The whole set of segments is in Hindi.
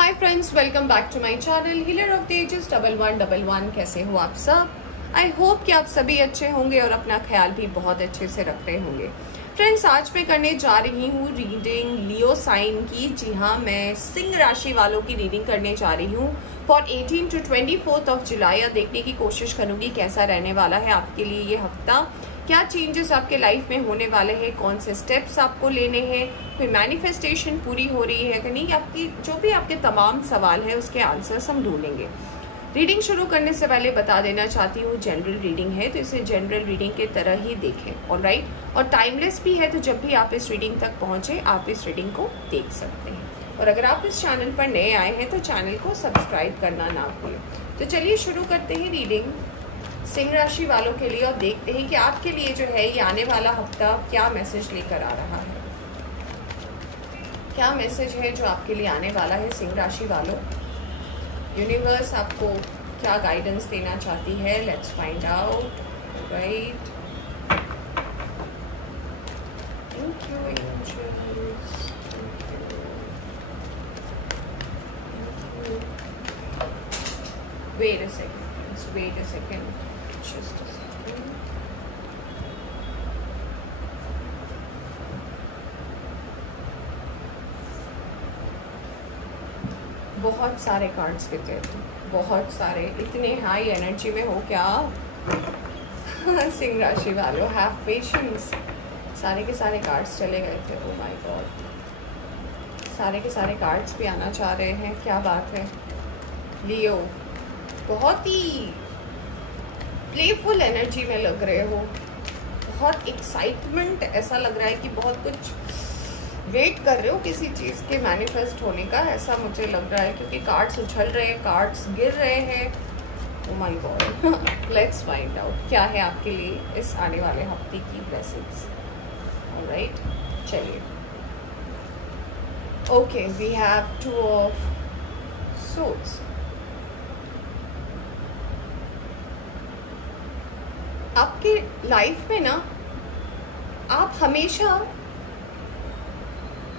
Hi friends, welcome back to my channel healer of the ages 1111। कैसे हो आप सब? आई होप कि आप सभी अच्छे होंगे और अपना ख्याल भी बहुत अच्छे से रख रहे होंगे। फ्रेंड्स, आज मैं करने जा रही हूँ रीडिंग लियो साइन की। जी हाँ, मैं सिंह राशि वालों की रीडिंग करने जा रही हूँ फॉर 18 to 24 ऑफ जुलाई। देखने की कोशिश करूंगी कैसा रहने वाला है आपके लिए ये हफ्ता, क्या चेंजेस आपके लाइफ में होने वाले हैं, कौन से स्टेप्स आपको लेने हैं, कोई मैनिफेस्टेशन पूरी हो रही है कि नहीं, आपकी जो भी आपके तमाम सवाल है उसके आंसर्स हम ढूंढेंगे। रीडिंग शुरू करने से पहले बता देना चाहती हूँ, जनरल रीडिंग है तो इसे जनरल रीडिंग के तरह ही देखें, ऑलराइट। और टाइमलेस भी है, तो जब भी आप इस रीडिंग तक पहुंचे आप इस रीडिंग को देख सकते हैं। और अगर आप इस चैनल पर नए आए हैं तो चैनल को सब्सक्राइब करना ना भूलें। तो चलिए शुरू करते हैं रीडिंग सिंह राशि वालों के लिए और देखते हैं कि आपके लिए जो है ये आने वाला हफ्ता क्या मैसेज लेकर आ रहा है। क्या मैसेज है जो आपके लिए आने वाला है सिंह राशि वालों? यूनिवर्स आपको क्या गाइडेंस देना चाहती है? Let's find out. Right, thank you angels. Wait a second. Wait a second. Just a second. बहुत सारे कार्ड्स गिर गए थे, बहुत सारे, इतने हाई एनर्जी में हो क्या सिंह राशि वालों? Have patience. सारे के सारे कार्ड्स चले गए थे। ओह माय गॉड, सारे के सारे कार्ड्स भी आना चाह रहे हैं, क्या बात है। लियो, बहुत ही प्लेफुल एनर्जी में लग रहे हो, बहुत एक्साइटमेंट, ऐसा लग रहा है कि बहुत कुछ वेट कर रहे हो किसी चीज़ के मैनिफेस्ट होने का, ऐसा मुझे लग रहा है क्योंकि कार्ड्स उछल रहे हैं, कार्ड्स गिर रहे हैं। Oh my god, let's find out क्या है आपके लिए इस आने वाले हफ्ते की ब्लेसिंग्स। ऑलराइट, चलिए। Okay, we have 2 of swords. आपके लाइफ में ना, आप हमेशा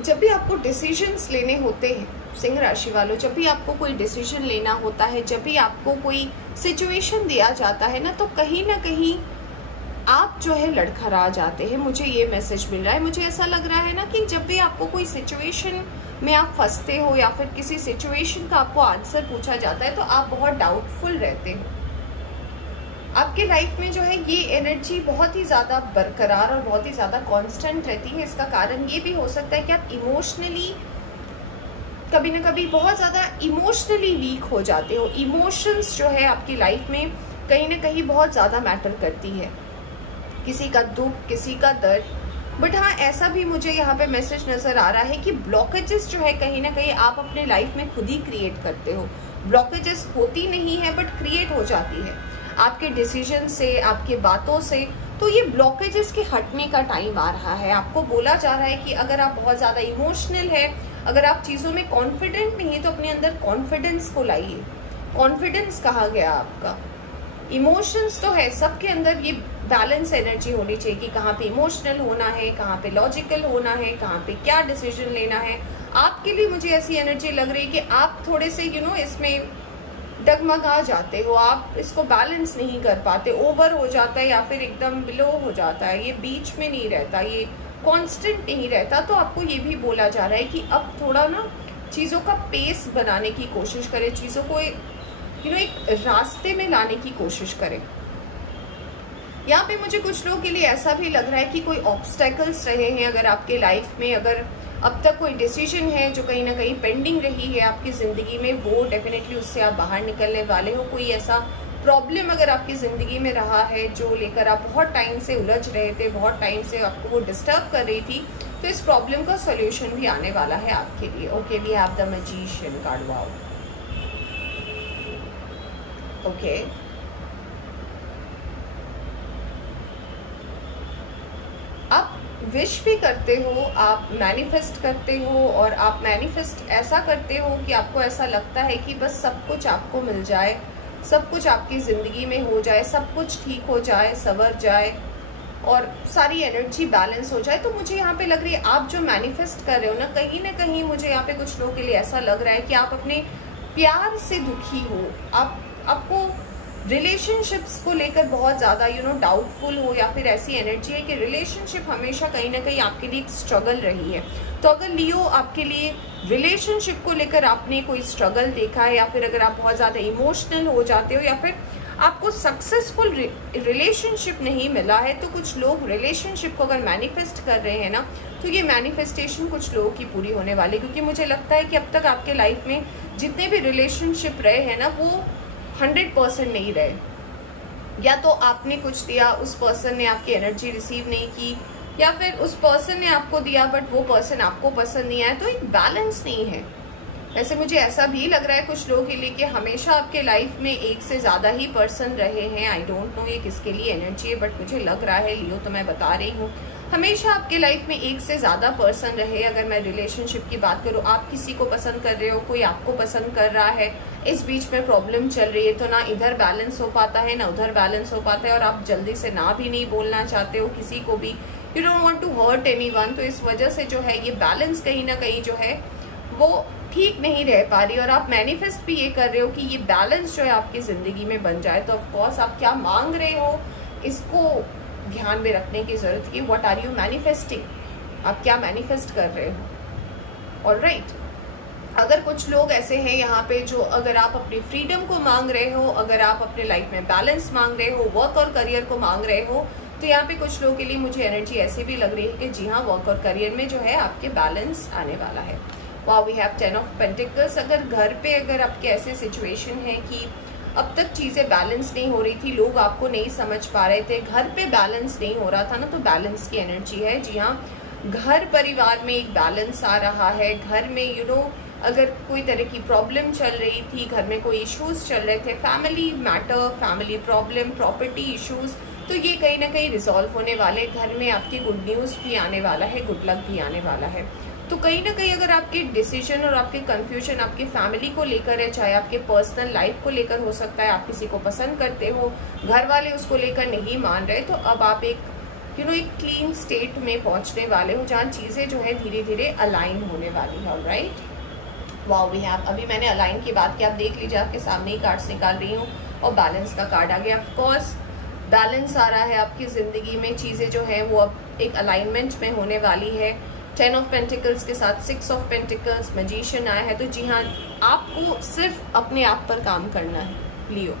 जब भी आपको डिसीजंस लेने होते हैं सिंह राशि वालों, जब भी आपको कोई डिसीजन लेना होता है, जब भी आपको कोई सिचुएशन दिया जाता है ना, तो कहीं ना कहीं आप जो है लड़खड़ा जाते हैं। मुझे ये मैसेज मिल रहा है, मुझे ऐसा लग रहा है ना कि जब भी आपको कोई सिचुएशन में आप फंसते हो या फिर किसी सिचुएशन का आपको आंसर पूछा जाता है तो आप बहुत डाउटफुल रहते हो। आपके लाइफ में जो है ये एनर्जी बहुत ही ज़्यादा बरकरार और बहुत ही ज़्यादा कांस्टेंट रहती है। इसका कारण ये भी हो सकता है कि आप इमोशनली कभी ना कभी बहुत ज़्यादा इमोशनली वीक हो जाते हो। इमोशंस जो है आपकी लाइफ में कहीं ना कहीं बहुत ज़्यादा मैटर करती है, किसी का दुख, किसी का दर्द। बट हाँ, ऐसा भी मुझे यहाँ पे मैसेज नज़र आ रहा है कि ब्लॉकेजेस जो है कहीं ना कहीं आप अपने लाइफ में खुद ही क्रिएट करते हो। ब्लॉकेजेस होती नहीं है बट क्रिएट हो जाती है आपके डिसीजन से, आपके बातों से। तो ये ब्लॉकेजेस के हटने का टाइम आ रहा है। आपको बोला जा रहा है कि अगर आप बहुत ज़्यादा इमोशनल है, अगर आप चीज़ों में कॉन्फिडेंट नहीं है, तो अपने अंदर कॉन्फिडेंस को लाइए। कॉन्फिडेंस कहा गया आपका, इमोशंस तो है सबके अंदर, ये बैलेंस एनर्जी होनी चाहिए कि कहाँ पे इमोशनल होना है, कहाँ पे लॉजिकल होना है, कहाँ पे क्या डिसीजन लेना है। आपके लिए मुझे ऐसी एनर्जी लग रही है कि आप थोड़े से इसमें डगमगा जाते हो, आप इसको बैलेंस नहीं कर पाते, ओवर हो जाता है या फिर एकदम बिलो हो जाता है, ये बीच में नहीं रहता, ये कांस्टेंट नहीं रहता। तो आपको ये भी बोला जा रहा है कि अब थोड़ा ना चीज़ों का पेस बनाने की कोशिश करें, चीज़ों को एक रास्ते में लाने की कोशिश करें। यहाँ पे मुझे कुछ लोगों के लिए ऐसा भी लग रहा है कि कोई ऑब्स्टेकल्स रहे हैं अगर आपके लाइफ में, अगर अब तक कोई डिसीजन है जो कहीं ना कहीं पेंडिंग रही है आपकी ज़िंदगी में, वो डेफिनेटली उससे आप बाहर निकलने वाले हो। कोई ऐसा प्रॉब्लम अगर आपकी ज़िंदगी में रहा है जो लेकर आप बहुत टाइम से उलझ रहे थे, बहुत टाइम से आपको वो डिस्टर्ब कर रही थी, तो इस प्रॉब्लम का सोल्यूशन भी आने वाला है आपके लिए। Okay, we have the magician card. Wow, okay. आप विश भी करते हो, आप मैनिफेस्ट करते हो, और आप मैनिफेस्ट ऐसा करते हो कि आपको ऐसा लगता है कि बस सब कुछ आपको मिल जाए, सब कुछ आपकी ज़िंदगी में हो जाए, सब कुछ ठीक हो जाए, संवर जाए। और सारी एनर्जी बैलेंस हो जाए। तो मुझे यहाँ पे लग रही है आप जो मैनिफेस्ट कर रहे हो ना कहीं मुझे यहाँ पे कुछ लोगों के लिए ऐसा लग रहा है कि आप अपने प्यार से दुखी हो, आपको रिलेशनशिप्स को लेकर बहुत ज़्यादा डाउटफुल हो, या फिर ऐसी एनर्जी है कि रिलेशनशिप हमेशा कहीं ना कहीं आपके लिए एक स्ट्रगल रही है। तो अगर लियो आपके लिए रिलेशनशिप को लेकर आपने कोई स्ट्रगल देखा है, या फिर अगर आप बहुत ज़्यादा इमोशनल हो जाते हो, या फिर आपको सक्सेसफुल रिलेशनशिप नहीं मिला है, तो कुछ लोग रिलेशनशिप को अगर मैनिफेस्ट कर रहे हैं ना, तो ये मैनिफेस्टेशन कुछ लोगों की पूरी होने वाली। क्योंकि मुझे लगता है कि अब तक आपके लाइफ में जितने भी रिलेशनशिप रहे हैं ना, वो 100% नहीं रहे। या तो आपने कुछ दिया, उस पर्सन ने आपकी एनर्जी रिसीव नहीं की, या फिर उस पर्सन ने आपको दिया बट वो पर्सन आपको पसंद नहीं आया, तो एक बैलेंस नहीं है। वैसे मुझे ऐसा भी लग रहा है कुछ लोगों के लिए कि हमेशा आपके लाइफ में एक से ज़्यादा ही पर्सन रहे हैं। आई डोंट नो ये किसके लिए एनर्जी है, bट मुझे लग रहा है लियो, तो मैं बता रही हूँ हमेशा आपके लाइफ में एक से ज़्यादा पर्सन रहे। अगर मैं रिलेशनशिप की बात करूँ, आप किसी को पसंद कर रहे हो, कोई आपको पसंद कर रहा है, इस बीच में प्रॉब्लम चल रही है, तो ना इधर बैलेंस हो पाता है ना उधर बैलेंस हो पाता है, और आप जल्दी से ना भी नहीं बोलना चाहते हो किसी को भी, you don't want to hurt anyone. तो इस वजह से जो है ये बैलेंस कहीं ना कहीं जो है वो ठीक नहीं रह पा रही, और आप मैनिफेस्ट भी ये कर रहे हो कि ये बैलेंस जो है आपकी ज़िंदगी में बन जाए। तो ऑफकोर्स आप क्या मांग रहे हो इसको ध्यान में रखने की ज़रूरत है। व्हाट आर यू मैनिफेस्टिंग, आप क्या मैनिफेस्ट कर रहे हो। ऑलराइट, अगर कुछ लोग ऐसे हैं यहाँ पे जो अगर आप अपनी फ्रीडम को मांग रहे हो, अगर आप अपने लाइफ में बैलेंस मांग रहे हो, वर्क और करियर को मांग रहे हो, तो यहाँ पे कुछ लोगों के लिए मुझे एनर्जी ऐसी भी लग रही है कि जी हाँ, वर्क और करियर में जो है आपके बैलेंस आने वाला है। Wow, we have 10 of pentacles. अगर घर पे अगर आपके ऐसे सिचुएशन है कि अब तक चीज़ें बैलेंस नहीं हो रही थी, लोग आपको नहीं समझ पा रहे थे, घर पे बैलेंस नहीं हो रहा था ना, तो बैलेंस की एनर्जी है। जी हाँ, घर परिवार में एक बैलेंस आ रहा है। घर में अगर कोई तरह की प्रॉब्लम चल रही थी, घर में कोई इश्यूज चल रहे थे, family matter, family problem, property issues, तो ये कहीं ना कहीं रिजॉल्व होने वाले। घर में आपकी गुड न्यूज़ भी आने वाला है, गुड लक भी आने वाला है। तो कहीं ना कहीं अगर आपके डिसीजन और आपके कंफ्यूजन आपके फैमिली को लेकर है, चाहे आपके पर्सनल लाइफ को लेकर हो सकता है, आप किसी को पसंद करते हो, घर वाले उसको लेकर नहीं मान रहे, तो अब आप एक एक क्लीन स्टेट में पहुंचने वाले हो, जहाँ चीज़ें जो है धीरे धीरे अलाइन होने वाली है। ऑलराइट, वाओ, वी हैव, अभी मैंने अलाइन की बात की, आप देख लीजिए आपके सामने ही कार्ड्स निकाल रही हूँ और बैलेंस का कार्ड आ गया। ऑफकोर्स बैलेंस आ रहा है आपकी ज़िंदगी में, चीज़ें जो है वो अब एक अलाइनमेंट में होने वाली है। 10 ऑफ पेंटिकल्स के साथ 6 ऑफ पेंटिकल्स, मैजिशियन आया है। तो जी हाँ, आपको सिर्फ अपने आप पर काम करना है लियो।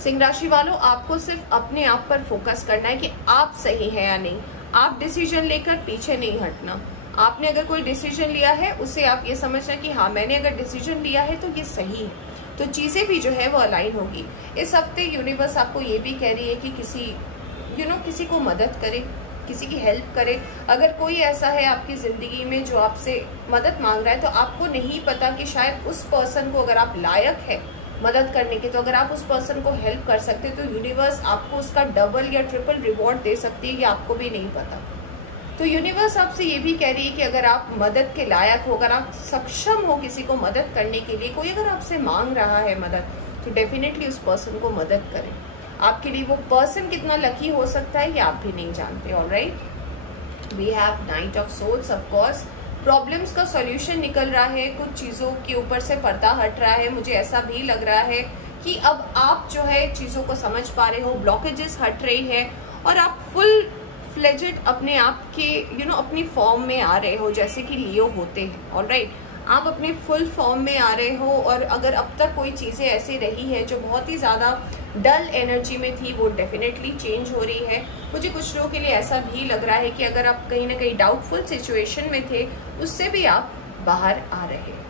सिंह राशि वालों, आपको सिर्फ अपने आप पर फोकस करना है कि आप सही है या नहीं। आप डिसीजन लेकर पीछे नहीं हटना। आपने अगर कोई डिसीजन लिया है, उसे आप ये समझना कि हाँ, मैंने अगर डिसीजन लिया है तो ये सही है, तो चीज़ें भी जो है वो अलाइन होगी। इस हफ्ते यूनिवर्स आपको ये भी कह रही है कि किसी को मदद करे, किसी की हेल्प करे। अगर कोई ऐसा है आपकी ज़िंदगी में जो आपसे मदद मांग रहा है, तो आपको नहीं पता कि शायद उस पर्सन को अगर आप लायक है मदद करने की, तो अगर आप उस पर्सन को हेल्प कर सकते तो यूनिवर्स आपको उसका डबल या ट्रिपल रिवॉर्ड दे सकती है, ये आपको भी नहीं पता। तो यूनिवर्स आपसे ये भी कह रही है कि अगर आप मदद के लायक हो, अगर आप सक्षम हो किसी को मदद करने के लिए, कोई अगर आपसे मांग रहा है मदद, तो डेफिनेटली उस पर्सन को मदद करें। आपके लिए वो पर्सन कितना लकी हो सकता है ये आप भी नहीं जानते। Alright, we have knight of swords. Of course problems का सॉल्यूशन निकल रहा है, कुछ चीज़ों के ऊपर से पर्दा हट रहा है। मुझे ऐसा भी लग रहा है कि अब आप जो है चीज़ों को समझ पा रहे हो, ब्लॉकेजेस हट रही है और आप फुल फ्लेजेड अपने आप के अपनी फॉर्म में आ रहे हो, जैसे कि लियो होते हैं। ऑलराइट, आप अपने फुल फॉर्म में आ रहे हो। और अगर अब तक कोई चीज़ें ऐसी रही है जो बहुत ही ज़्यादा डल एनर्जी में थी, वो डेफिनेटली चेंज हो रही है। मुझे कुछ लोगों के लिए ऐसा भी लग रहा है कि अगर आप कहीं ना कहीं डाउटफुल सिचुएशन में थे, उससे भी आप बाहर आ रहे हैं।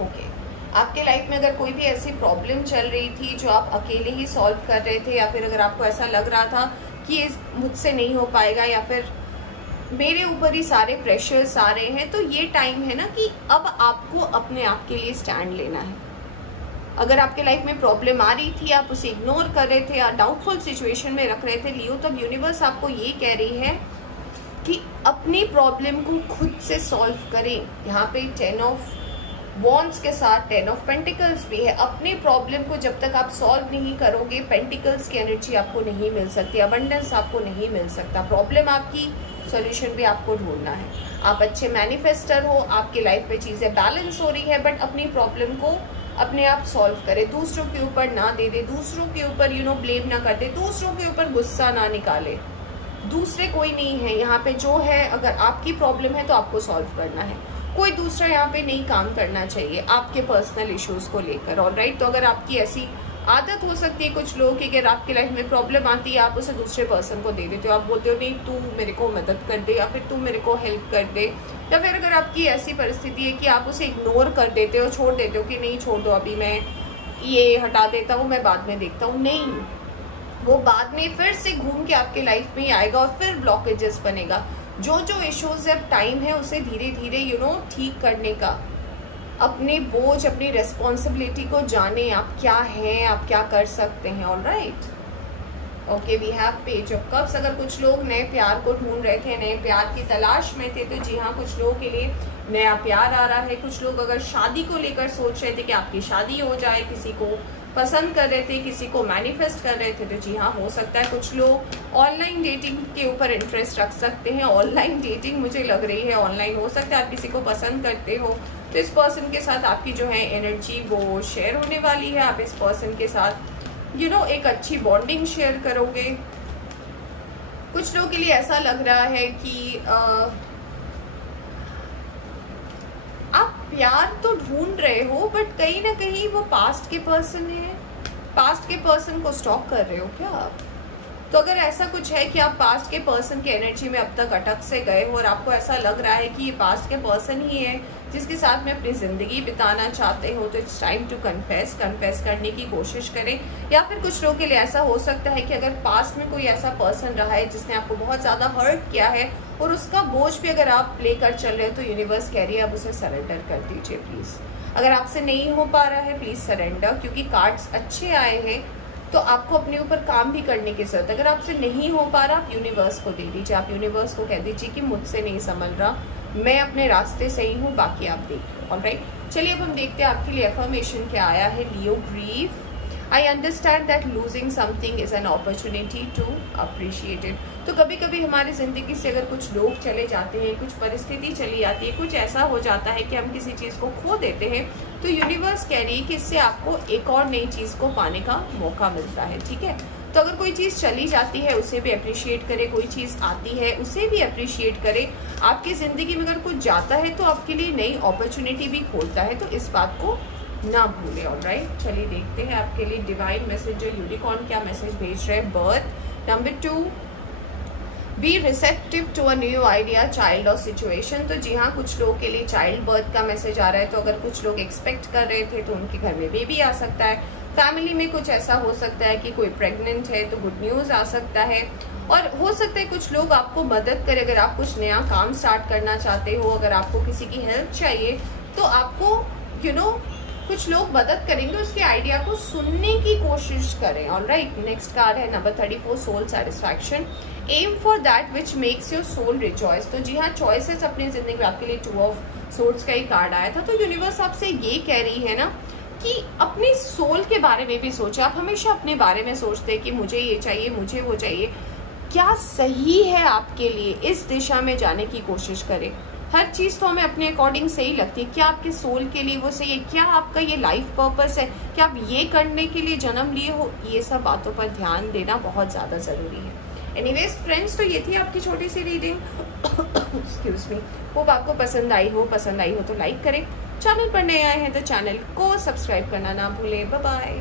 ओके, आपके लाइफ में अगर कोई भी ऐसी प्रॉब्लम चल रही थी जो आप अकेले ही सॉल्व कर रहे थे, या फिर अगर आपको ऐसा लग रहा था कि ये मुझसे नहीं हो पाएगा, या फिर मेरे ऊपर ही सारे प्रेशर्स आ रहे हैं, तो ये टाइम है ना कि अब आपको अपने आप के लिए स्टैंड लेना है। अगर आपके लाइफ में प्रॉब्लम आ रही थी, आप उसे इग्नोर कर रहे थे या डाउटफुल सिचुएशन में रख रहे थे लियो, तब यूनिवर्स आपको ये कह रही है कि अपनी प्रॉब्लम को खुद से सॉल्व करें। यहाँ पे 10 ऑफ वॉन्ड्स के साथ 10 ऑफ पेंटिकल्स भी है। अपने प्रॉब्लम को जब तक आप सॉल्व नहीं करोगे, पेंटिकल्स की एनर्जी आपको नहीं मिल सकती, अबंडेंस आपको नहीं मिल सकता। प्रॉब्लम आपकी, सॉल्यूशन भी आपको ढूंढना है। आप अच्छे मैनिफेस्टर हो, आपकी लाइफ में चीज़ें बैलेंस हो रही है, बट अपनी प्रॉब्लम को अपने आप सॉल्व करें, दूसरों के ऊपर ना दे दे, दूसरों के ऊपर ब्लेम ना कर दे, दूसरों के ऊपर गुस्सा ना निकाले। दूसरे कोई नहीं है यहाँ पे, जो है अगर आपकी प्रॉब्लम है तो आपको सॉल्व करना है, कोई दूसरा यहाँ पे नहीं काम करना चाहिए आपके पर्सनल इश्यूज को लेकर। ऑलराइट, तो अगर आपकी ऐसी आदत हो सकती है कुछ लोगों की, अगर आपकी लाइफ में प्रॉब्लम आती है आप उसे दूसरे पर्सन को दे देते हो, आप बोलते हो नहीं तू मेरे को मदद कर दे, या फिर तू मेरे को हेल्प कर दे, या फिर अगर आपकी ऐसी परिस्थिति है कि आप उसे इग्नोर कर देते हो, छोड़ देते हो कि नहीं छोड़ दो, अभी मैं ये हटा देता हूँ, मैं बाद में देखता हूँ, नहीं, वो बाद में फिर से घूम के आपके लाइफ में ही आएगा और फिर ब्लॉकेजेस बनेगा। जो जो इश्यूज अब टाइम है उसे धीरे धीरे ठीक करने का, अपने बोझ, अपनी रेस्पॉन्सिबिलिटी को जाने, आप क्या हैं, आप क्या कर सकते हैं। Alright, okay, we have page of cups. अगर कुछ लोग नए प्यार को ढूंढ रहे थे, नए प्यार की तलाश में थे, तो जी हाँ, कुछ लोगों के लिए नया प्यार आ रहा है। कुछ लोग अगर शादी को लेकर सोच रहे थे कि आपकी शादी हो जाए, किसी को पसंद कर रहे थे, किसी को मैनिफेस्ट कर रहे थे, तो जी हाँ, हो सकता है। कुछ लोग ऑनलाइन डेटिंग के ऊपर इंटरेस्ट रख सकते हैं। ऑनलाइन डेटिंग मुझे लग रही है ऑनलाइन हो सकता है, आप किसी को पसंद करते हो तो इस पर्सन के साथ आपकी जो है एनर्जी वो शेयर होने वाली है। आप इस पर्सन के साथ एक अच्छी बॉन्डिंग शेयर करोगे। कुछ लोगों के लिए ऐसा लग रहा है कि आप प्यार तो ढूंढ रहे हो, बट कहीं ना कहीं वो पास्ट के पर्सन है, पास्ट के पर्सन को स्टॉक कर रहे हो क्या आप? तो अगर ऐसा कुछ है कि आप पास्ट के पर्सन की एनर्जी में अब तक अटक से गए हो और आपको ऐसा लग रहा है कि ये पास्ट के पर्सन ही है जिसके साथ में अपनी जिंदगी बिताना चाहते हो, तो इट्स टाइम टू कन्फेस करने की कोशिश करें। या फिर कुछ लोगों के लिए ऐसा हो सकता है कि अगर पास्ट में कोई ऐसा पर्सन रहा है जिसने आपको बहुत ज्यादा हर्ट किया है और उसका बोझ भी अगर आप लेकर चल रहे हो, तो यूनिवर्स कह रही है अब उसे सरेंडर कर दीजिए प्लीज। अगर आपसे नहीं हो पा रहा है प्लीज सरेंडर, क्योंकि कार्ड्स अच्छे आए हैं तो आपको अपने ऊपर काम भी करने की जरूरत है। अगर आपसे नहीं हो पा रहा, आप यूनिवर्स को दे दीजिए, आप यूनिवर्स को कह दीजिए कि मुझसे नहीं संभल रहा, मैं अपने रास्ते सही हूँ, बाकी आप देख लो। ऑलराइट, चलिए अब हम देखते हैं आपके लिए अफर्मेशन क्या आया है। Leo grief, I understand that losing something is an opportunity to appreciate it. तो कभी कभी हमारी जिंदगी से अगर कुछ लोग चले जाते हैं, कुछ परिस्थिति चली जाती है, कुछ ऐसा हो जाता है कि हम किसी चीज को खो देते हैं, तो यूनिवर्स कह रही है कि इससे आपको एक और नई चीज को पाने का मौका मिलता है। ठीक है, तो अगर कोई चीज चली जाती है उसे भी अप्रिशिएट करें, कोई चीज आती है उसे भी अप्रिशिएट करें। आपकी जिंदगी में अगर कुछ जाता है तो आपके लिए नई अपॉर्चुनिटी भी खोलता है, तो इस बात को ना भूले। ऑलराइट, चलिए देखते हैं आपके लिए डिवाइन मैसेज जो यूनिकॉर्न क्या मैसेज भेज रहे हैं। Birth number 2, be receptive to a new idea, child or situation. तो जी हाँ, कुछ लोगों के लिए चाइल्ड बर्थ का मैसेज आ रहा है। तो अगर कुछ लोग एक्सपेक्ट कर रहे थे तो उनके घर में बेबी आ सकता है। फैमिली में कुछ ऐसा हो सकता है कि कोई प्रेग्नेंट है तो गुड न्यूज आ सकता है। और हो सकता है कुछ लोग आपको मदद करें, अगर आप कुछ नया काम स्टार्ट करना चाहते हो, अगर आपको किसी की हेल्प चाहिए तो आपको कुछ लोग मदद करेंगे, उसके आइडिया को सुनने की कोशिश करें। ऑलराइट, नेक्स्ट कार्ड है number 34, soul satisfaction, aim for that which makes your soul rejoice. तो जी हाँ, चॉइसेस अपनी जिंदगी में आपके लिए 2 ऑफ सोर्ड्स का ही कार्ड आया था। तो यूनिवर्स आपसे ये कह रही है ना कि अपनी सोल के बारे में भी सोचे। आप हमेशा अपने बारे में सोचते हैं कि मुझे ये चाहिए, मुझे वो चाहिए, क्या सही है आपके लिए, इस दिशा में जाने की कोशिश करें। हर चीज तो हमें अपने अकॉर्डिंग सही लगती है, क्या आपके सोल के लिए वो सही है, क्या आपका ये लाइफ पर्पस है, क्या आप ये करने के लिए जन्म लिए हो, ये सब बातों पर ध्यान देना बहुत ज्यादा जरूरी है। एनीवेज फ्रेंड्स, तो ये थी आपकी छोटी सी रीडिंग। एक्सक्यूज मी, होप आपको पसंद आई हो तो लाइक करें, चैनल पर नए आए हैं तो चैनल को सब्सक्राइब करना ना भूलें। Bye bye.